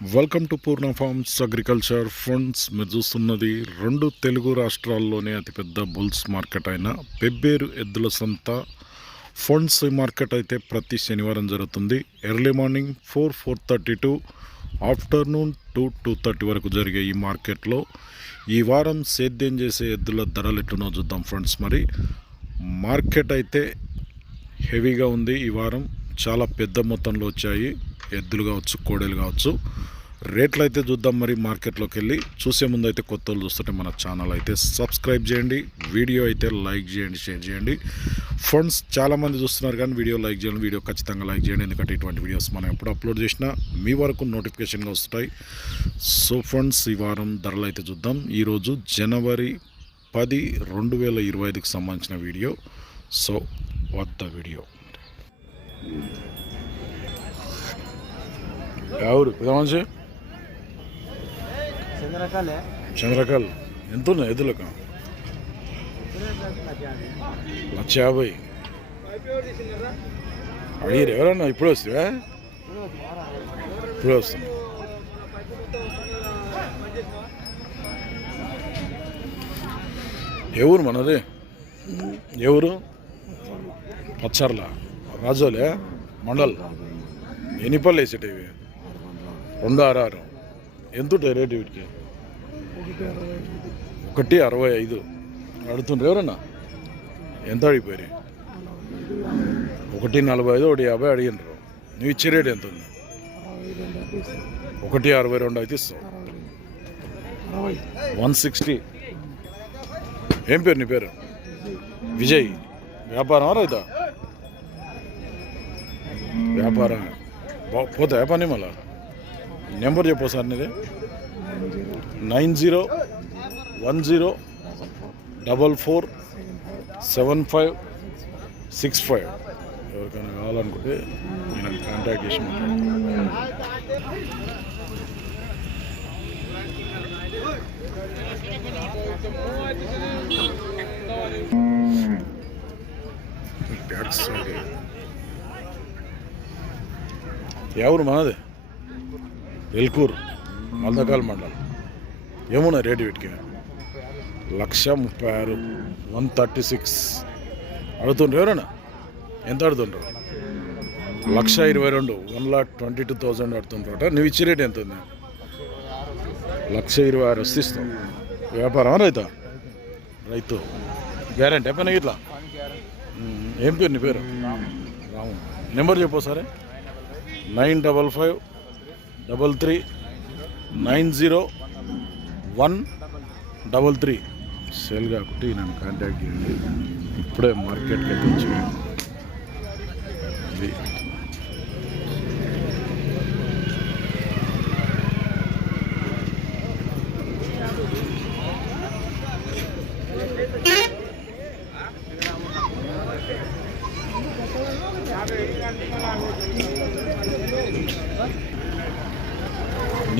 Welcome to Purna farms agriculture funds మీరు చూస్తున్నది రెండు తెలుగు రాష్ట్రాల్లోనే అతిపెద్ద బుల్స్ మార్కెట్ అయిన పెబ్బేరు ఎద్దుల సంత. ఫండ్స్ మార్కెట్ అయితే ప్రతి శనివారం జరుగుతుంది. Early morning four four thirty to afternoon two two thirty వరకు జరిగే ఈ మార్కెట్లో ఈ వారం సేద్యం చేసే ఎద్దుల ధరలు ఎట్టునో చూద్దాం ఫ్రెండ్స్ మరి మార్కెట్ అయితే హెవీగా ఉంది ఈ వారం. చాలా పెద్ద మొత్తంలో వచ్చాయి. ఎద్దులు కావచ్చు కోడలు కావచ్చు. రేట్లు అయితే చూద్దాం మరి మార్కెట్లోకి వెళ్ళి చూసే ముందు అయితే కొత్త వాళ్ళు చూస్తుంటే మన ఛానల్ అయితే సబ్స్క్రైబ్ చేయండి. వీడియో అయితే లైక్ చేయండి షేర్ చేయండి. ఫ్రెండ్స్ చాలామంది చూస్తున్నారు కానీ వీడియో లైక్ చేయండి వీడియో ఖచ్చితంగా లైక్ చేయండి. ఎందుకంటే ఇటువంటి వీడియోస్ మనం ఎప్పుడు అప్లోడ్ చేసినా మీ వరకు నోటిఫికేషన్గా వస్తాయి. సో ఫ్రెండ్స్ ఈ వారం ధరలు అయితే చూద్దాం. ఈరోజు జనవరి పది రెండు వేల ఇరవై ఐదుకి సంబంధించిన వీడియో. సో వద్ద వీడియో. ఎవరు? పెద్ద మనిషి చంద్రకాలే ఎంత ఉన్నాయి ఎద్దులకు లక్ష యాభై. అడిగారు ఎవరన్నా? ఇప్పుడే వస్తావా ఇప్పుడే వస్తున్నా ఏ ఊరు మనది? ఏ ఊరు? పచ్చర్ల. రాజోలే? మండల్. ఎన్ని పళ్ళు వేసేటి ఇవి రెండు ఆరు ఆరు. ఎంత ఉంటాయి రేటు వీటికి? ఒకటి అరవై ఐదు. అడుగుతుండ్రు ఎవరన్నా? ఎంత అడిగిపోయారు ఒకటి నలభై ఐదు ఒకటి యాభై అడిగినారు నువ్వు ఇచ్చే రేటు ఎంత ఉంది? ఒకటి అరవై రెండు అయితే ఇస్తావు. One sixty. ఏం పేరు నీ పేరు? విజయ్. వ్యాపారం రైతా? వ్యాపారం పోతాయా పని మళ్ళా? నెంబర్ చెప్పు సార్ నీది. Nine zero one zero double four seven five six five. ఎవరికైనా కావాలనుకుంటే నేను కాంటాక్ట్ చేసి ఎవరు మనది ఎల్కూర్ మల్దకాల్ మండలం. ఏమున్నాయి రేటు వీటికి. లక్ష ముప్పై ఆరు వన్ థర్టీ సిక్స్. అడుగుతుండ్రు ఎవరన్నా ఎంత అడుగుతుండ్రు? లక్ష ఇరవై రెండు one lakh twenty two thousand అడుగుతుండ్రట నువ్వు ఇచ్చే రేట్ ఎంత ఉంది? లక్ష ఇరవై ఆరు వస్తే వ్యాపారం రైతా? రైతు. గ్యారంటీ పని ఇట్లా? ఏం పేరు నీ పేరు? రాము. నెంబర్ చెప్పు సరే nine double five double three nine zero one double three. Sale కాకుంటే నన్ను కాంటాక్ట్ చేయండి. ఇప్పుడే మార్కెట్కి వచ్చి ఇది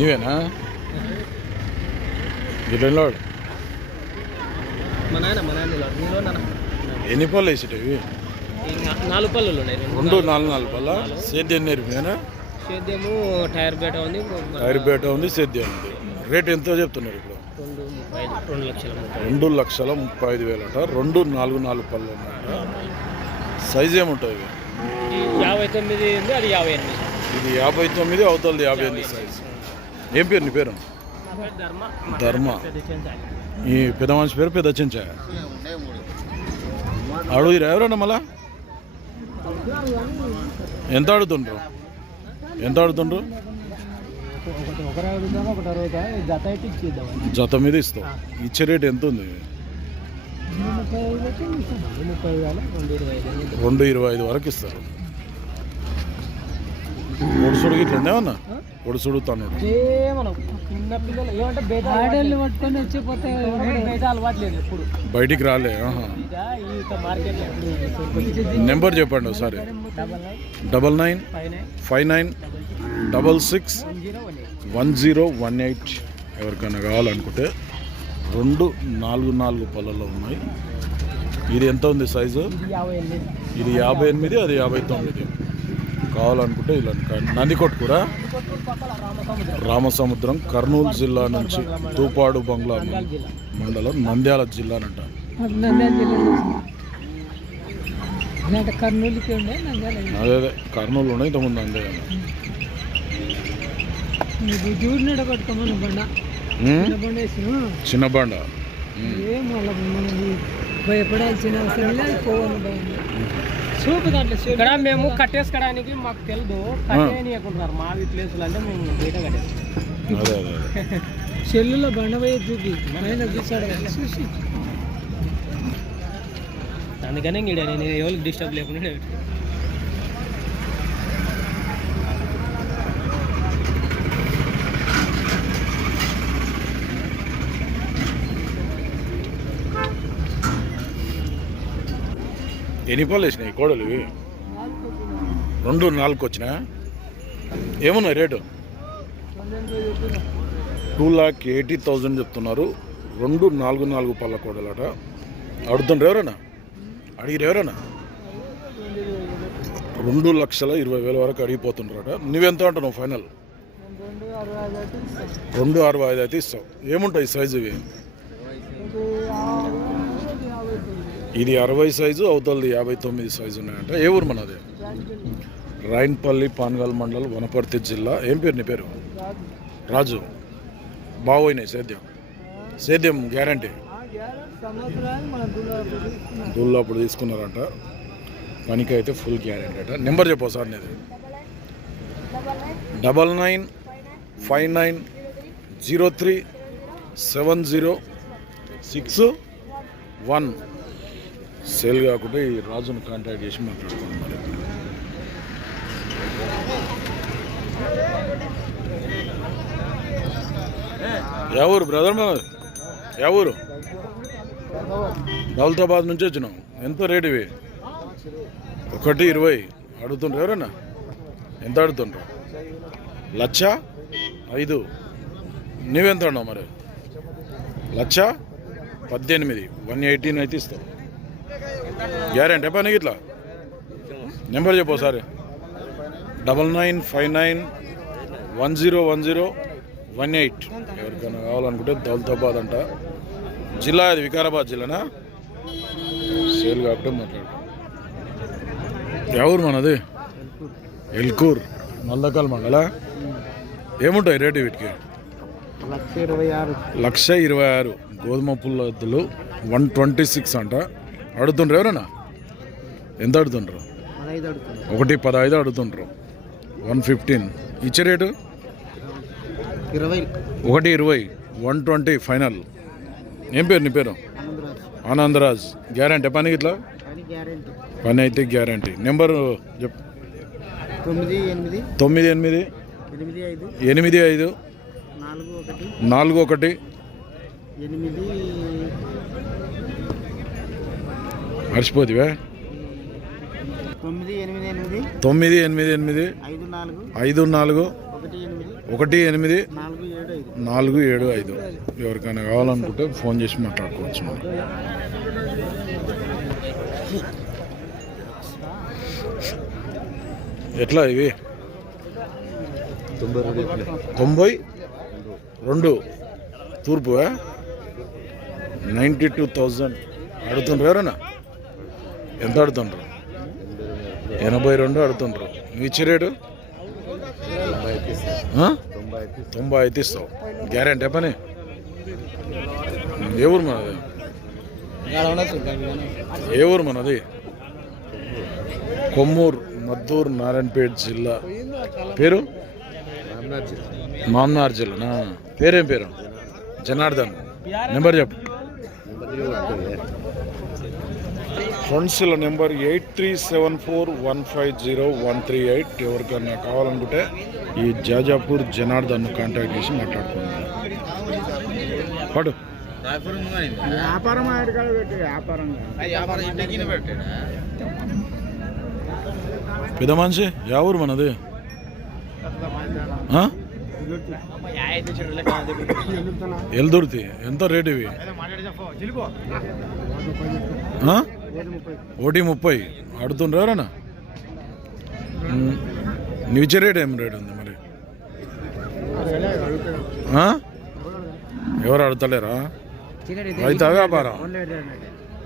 నీవేనా ఎన్ని పళ్ళు వేసేటివి నాలుగు పళ్ళు ఉన్నాయి రెండు నాలుగు నాలుగు పళ్ళ సేద్యం నేర్పినా సేద్యము టైర్ బేట ఉంది ఐరుపేట ఉంది సేద్యం ఉంది రేట్ ఎంతో చెప్తున్నారు ఇప్పుడు రెండు లక్షల ముప్పై ఐదు వేలు అట రెండు నాలుగు నాలుగు పళ్ళు ఉన్నాయట సైజ్ ఏముంటుంది యాభై తొమ్మిది అది యాభై ఎనిమిది ఇది యాభై తొమ్మిది అవుతుంది యాభై ఎనిమిది సైజ్ ఏం పేరు నీ పేరు? ధర్మ. ఈ పెద్ద మనిషి పేరు పెద్ద చెంచాయ అడుగురా ఎవరన్నా మళ్ళా? ఎంత ఆడుతుండ్రు ఎంత ఆడుతుండ్రు జత మీద ఇస్తాం ఇచ్చే రేట్ ఎంత ఉంది? రెండు ఇరవై ఐదు వరకు ఇస్తారు ఒడుసుడు గిట్ల ఏమన్నా ఒడుసుడు తన్నుడు మనం చిన్న పిల్లలు ఏమంటే బేట ఆడేళ్ళు పట్టుకొని అలవాటు లేదు ఎప్పుడు. బయటికి రాలే నెంబర్ చెప్పండి ఒకసారి. Double nine. Five nine. Double six one zero one eight. ఎవరికైనా కావాలనుకుంటే రెండు నాలుగు నాలుగు పళ్ళలో ఉన్నాయి. ఇది ఎంత ఉంది సైజు? ఇది యాభై ఎనిమిది అది యాభై తొమ్మిది. కావాలనుకుంటే ఇలా నందికొట్ కూడా రామసముద్రం కర్నూలు జిల్లా నుంచి తూపాడు బంగ్లా మండలం నంద్యాల జిల్లా అంట అదే అదే కర్నూలు ఉన్నాయి ఇంతకుముందు నంద్యాల. చిన్న బండ. ఏం భయపడాల్సిన అవసరం లేదు పోవాలి ఇక్కడ మేము కట్టేసుకోవడానికి మాకు తెలియదు కట్టేయకుంటున్నారు మావి ప్లేసులు అంటే మేము బయట కట్టేస్తాం. అదే అదే అదే. చెల్లులో బండ పోయి చూపి పైన చూసాడు చూసి. అందుకనే ఇంక ఈడ నేను ఎవరికి డిస్టర్బ్ లేకుండా ఎన్ని పళ్ళు వేసినాయి కోడలు? రెండు నాలుగు వచ్చినా? ఏమున్నాయి rate? Two lakh eighty thousand చెప్తున్నారు. రెండు నాలుగు నాలుగు పళ్ళ కోడలట. అడుగుతుండ్రు ఎవరైనా అడిగిరు ఎవరైనా రెండు లక్షల ఇరవై వేల వరకు అడిగిపోతుండ్రట. నువ్వెంత అంటున్నావు ఫైనల్? రెండు అరవై ఐదు అయితే ఇస్తావు. ఏముంటాయి సైజు ఇవి ఇది అరవై సైజు అవతలది యాభై తొమ్మిది సైజు ఉన్నాయంట. ఏ ఊరు మనది? రైన్పల్లి పాన్గల్ మండల్ వనపర్తి జిల్లా. ఏం పేరు నీ పేరు? రాజు. బాగోయినాయి సేద్యం. సేద్యం గ్యారంటీ? దూళ్ళప్పుడు తీసుకున్నారంట. పనికి అయితే ఫుల్ గ్యారంటీ అట. నెంబర్ చెప్పు సార్ నేను double nine five nine zero three seven zero six one. Sale కాకుండా ఈ రాజును కాంటాక్ట్ చేసి మాట్లాడుకోండి మరి. ఎవరు బ్రదర్ ఎవరు దౌలతాబాద్ నుంచి వచ్చినాం. ఎంత రేట్ ఇవి? ఒకటి ఇరవై. అడుగుతుండ్రు ఎవరన్నా? ఎంత అడుగుతుండ్రు? లక్ష? ఐదు. నువ్వెంత అన్నావు మరి? లక్ష? పద్దెనిమిది. వన్ ఎయిటీన్ అయితే ఇస్తావు గ్యారెంటీ పని ఇట్లా నెంబర్ చెప్పు ఒకసారి. Double nine five nine one zero one zero one eight. ఎవరికైనా కావాలనుకుంటే దౌలతాబాద్ అంట. జిల్లా అది వికారాబాద్ జిల్లానా? సేల్ కాబట్టి మాట్లాడు. ఎవరు మనది? ఎల్కూర్ మల్దకల్ మండల? ఏముంటాయి రేటు వీటికి? లక్ష ఇరవై ఆరు. లక్ష ఇరవై ఆరు. గోధుమ పుల్లద్దులు వన్ ట్వంటీ సిక్స్ అంట. అడుగుతుండ్రు ఎవరైనా? ఎంత అడుగుతుండ్రు ఒకటి పదహైదు అడుగుతుండ్రు వన్ ఫిఫ్టీన్. ఇచ్చే రేటు? ఇరవై. ఒకటి ఇరవై. One twenty final. ఏం పేరు నీ పేరు? ఆనందరాజ్. గ్యారంటీ పని ఇట్లా పని అయితే గ్యారంటీ. నెంబర్ చెప్. తొమ్మిది ఎనిమిది. ఎనిమిది. ఐదు. నాలుగు ఒకటి. మర్చిపోతివే? తొమ్మిది ఎనిమిది ఎనిమిది. ఐదు నాలుగు. ఒకటి ఎనిమిది. ఒకటి ఎనిమిది. నాలుగు ఏడు ఐదు. నాలుగు ఏడు ఐదు. ఎవరికైనా కావాలనుకుంటే ఫోన్ చేసి మాట్లాడుకోవచ్చు మనం. ఎట్లా ఇవి? తొంభై రెండు. తూర్పు నైంటీ టూ థౌజండ్. అడుగుతుండ్రు ఎవరన్నా? ఎంత అడుగుతుండ్రు ఎనభై రెండు అడుగుతుండ్రు నువ్వు ఇచ్చే రేటు తొంభై అయితే ఇస్తావు. గ్యారెంటీ పని? ఏ ఊరు మనది? ఏ ఊరు మనది? కొమ్మూరు మద్దూరు నారాయణపేట జిల్లా. పేరు? మామనార్ జిల్లానా పేరేం పేరు? జనార్దన్. నెంబర్ చెప్పు. ఫ్రెండ్స్ల number eight three seven four one five zero one three eight. ఎవరికన్నా కావాలనుకుంటే ఈ జాజాపూర్ జనార్దన్ కాంటాక్ట్ చేసి మాట్లాడుకుందాం. పడు. వ్యాపారం వ్యాపారం పెద్ద మనిషి యా ఊరు మనది? ఎల్దుర్తి. ఎంత రేట్ ఇవి? ఆ? ఒకటి ముప్పై. అడుతుండ్రు ఎవరన్నా రేట్ ఏం రేట్ ఉంది మరి? ఎవరు ఆడతలేరా? రైతా వ్యాపారం?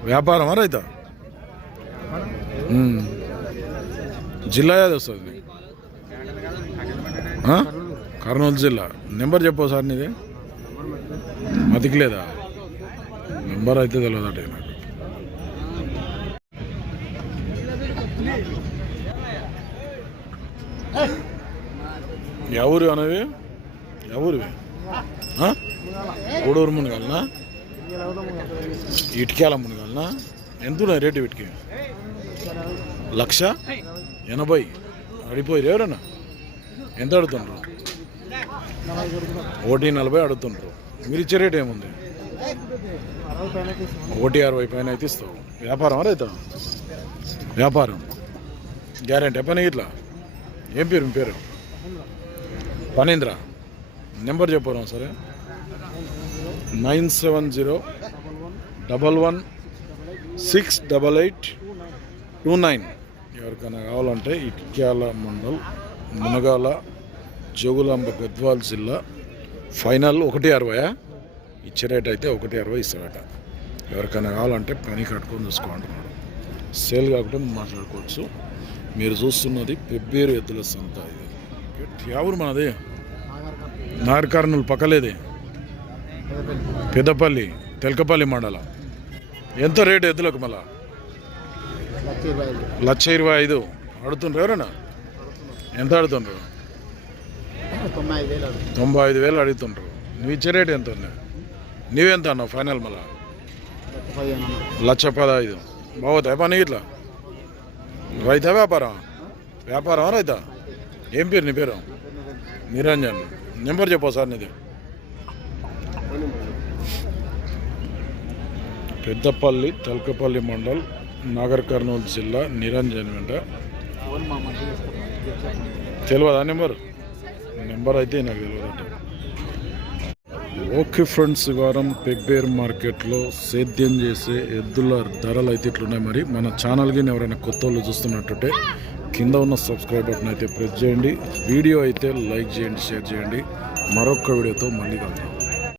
వ్యాపారమా రైతా? జిల్లా ఏది వస్తుంది? కర్నూలు జిల్లా. నెంబర్ చెప్పు సార్ నీది. మతికి లేదా? నెంబర్ అయితే తెలియదట నాకు ఎవరు అనేవి ఎవరివి గూడూరు మునిగాలనా? ఇటుకేల మునిగాలనా? ఎంత ఉన్నాయి రేటు వీటికి? లక్ష? ఎనభై? అడిపోయి ఎవరన్నా? ఎంత అడుగుతుండ్రు? ఒకటి నలభై అడుగుతుండ్రు. మీరు ఇచ్చే రేట్ ఏముంది? ఒకటి అరవై పైన అయితే ఇస్తావు. వ్యాపారం రైతా? వ్యాపారం. గ్యారంటీ? పని ఇట్లా ఏం పేరు మీ పేరు? పనీంద్ర నెంబర్ చెప్పరా సరే? Nine seven zero double one six double eight two nine. ఎవరికైనా కావాలంటే ఇట్క్యాల మండల్ మునగాల జోగులాంబ గద్వాల్ జిల్లా ఫైనల్ ఒకటి అరవయా ఇచ్చే రేట్ అయితే ఒకటి అరవై ఇస్తాడట ఎవరికైనా కావాలంటే పని కట్టుకొని చూసుకోమంటున్నాడు సేల్ కాకుండా మాట్లాడుకోవచ్చు. మీరు చూస్తున్నది పెబ్బేరు ఎద్దుల సంత ఇది. ఎవరు మనది? నాగర్కర్నూలు పక్కలేదే. పెద్దపల్లి తెలకపల్లి మండలం. ఎంత రేటు ఎద్దులకు మళ్ళా? లక్ష ఇరవై ఐదు. అడుగుతుండ్రు ఎవరన్నా? ఎంత అడుగుతుండ్రు? తొంభై ఐదు వేలు అడుగుతుండ్రు. నువ్వు ఇచ్చే రేటు ఎంత ఉంది? నువ్వెంత అన్నావు ఫైనల్ మళ్ళా? లక్ష పదహైదు. బాగుతాయి పని ఇట్లా రైతా వ్యాపారం? వ్యాపారం రైతా? ఏం పేరు నీ పేరు? నిరంజన్. నెంబర్ చెప్పు సార్ నీది. పెద్దపల్లి తలకపల్లి మండల్ నాగర్ కర్నూలు జిల్లా నిరంజన్ వెంట. తెలియదా నెంబర్? నెంబర్ అయితే నాకు తెలియదు ఓకే ఫ్రెండ్స్ ఈ వారం పెబ్బేర్ మార్కెట్లో సేద్యం చేసే ఎద్దుల ధరలు అయితే ఇట్లున్నాయి మరి. మన ఛానల్కి ఎవరైనా కొత్త వాళ్ళు చూస్తున్నట్టుంటే కింద ఉన్న సబ్స్క్రైబ్ బటన్ అయితే ప్రెస్ చేయండి. వీడియో అయితే లైక్ చేయండి షేర్ చేయండి. మరొక వీడియోతో మళ్ళీ కలుద్దాం.